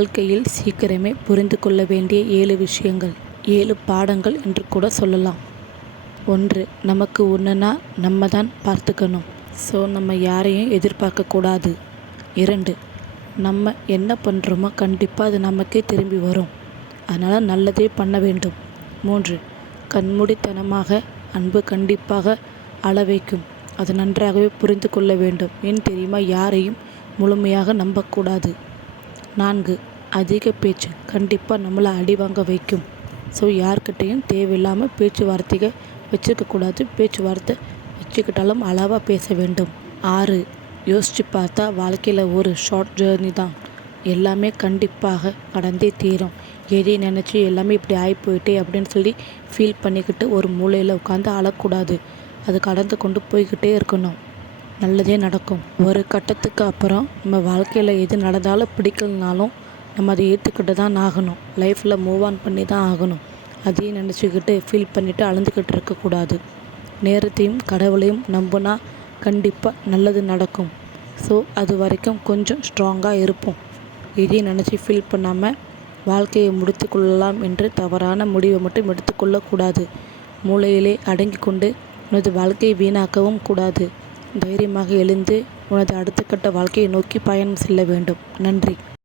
வாழ்க்கையில் சீக்கிரமே புரிந்து கொள்ள வேண்டிய ஏழு விஷயங்கள் ஏழு பாடங்கள் என்று கூட சொல்லலாம். ஒன்று நமக்கு ஒன்றுனா நம்ம தான் பார்த்துக்கணும். ஸோ நம்ம யாரையும் எதிர்பார்க்கக்கூடாது இரண்டு நம்ம என்ன பண்ணுறோமோ கண்டிப்பாக அது நமக்கே திரும்பி வரும். அதனால் நல்லதே பண்ண வேண்டும். மூன்று கண்மூடித்தனமாக அன்பு கண்டிப்பாக அள வைக்கும். அது நன்றாகவே புரிந்து கொள்ள வேண்டும். ஏன் தெரியுமா? யாரையும் முழுமையாக நம்பக்கூடாது. நான்கு அதிக பேச்சு கண்டிப்பாக நம்மளை அடி வாங்க வைக்கும். ஸோ யார்கிட்டேயும் தேவையில்லாமல் பேச்சுவார்த்தைகள் வச்சுக்கக்கூடாது பேச்சுவார்த்தை வச்சுக்கிட்டாலும் அளவாக பேச வேண்டும். ஆறு யோசித்து பார்த்தா வாழ்க்கையில் ஒரு ஷார்ட் ஜேர்னி தான். எல்லாமே கண்டிப்பாக கடந்தே தீரும். எதை நினச்சி எல்லாமே இப்படி ஆகி போயிட்டே அப்படின்னு சொல்லி ஃபீல் பண்ணிக்கிட்டு ஒரு மூலையில் உட்காந்து அழக்கூடாது. அது கடந்து கொண்டு போய்கிட்டே இருக்கணும். நல்லதே நடக்கும். ஒரு கட்டத்துக்கு அப்புறம் நம்ம வாழ்க்கையில் எது நடந்தாலும் பிடிக்கலனாலும் நம்ம அதை ஏற்றுக்கிட்டு தான் ஆகணும். லைஃப்பில் மூவ் ஆன் பண்ணி தான் ஆகணும். அதையும் நினச்சிக்கிட்டு ஃபீல் பண்ணிவிட்டு அழுந்துக்கிட்டு இருக்கக்கூடாது நேரத்தையும் கடவுளையும் நம்பினா கண்டிப்பாக நல்லது நடக்கும். ஸோ அது வரைக்கும் கொஞ்சம் ஸ்ட்ராங்காக இருப்போம். இதையும் நினச்சி ஃபீல் பண்ணாமல் வாழ்க்கையை முடித்து கொள்ளலாம் என்று தவறான முடிவை மட்டும் எடுத்துக்கொள்ளக்கூடாது மூளையிலே அடங்கி கொண்டு உனது வாழ்க்கையை வீணாக்கவும் கூடாது. தைரியமாக எழுந்து உனது அடுத்த கட்ட வாழ்க்கையை நோக்கி பயணம் செல்ல வேண்டும். நன்றி.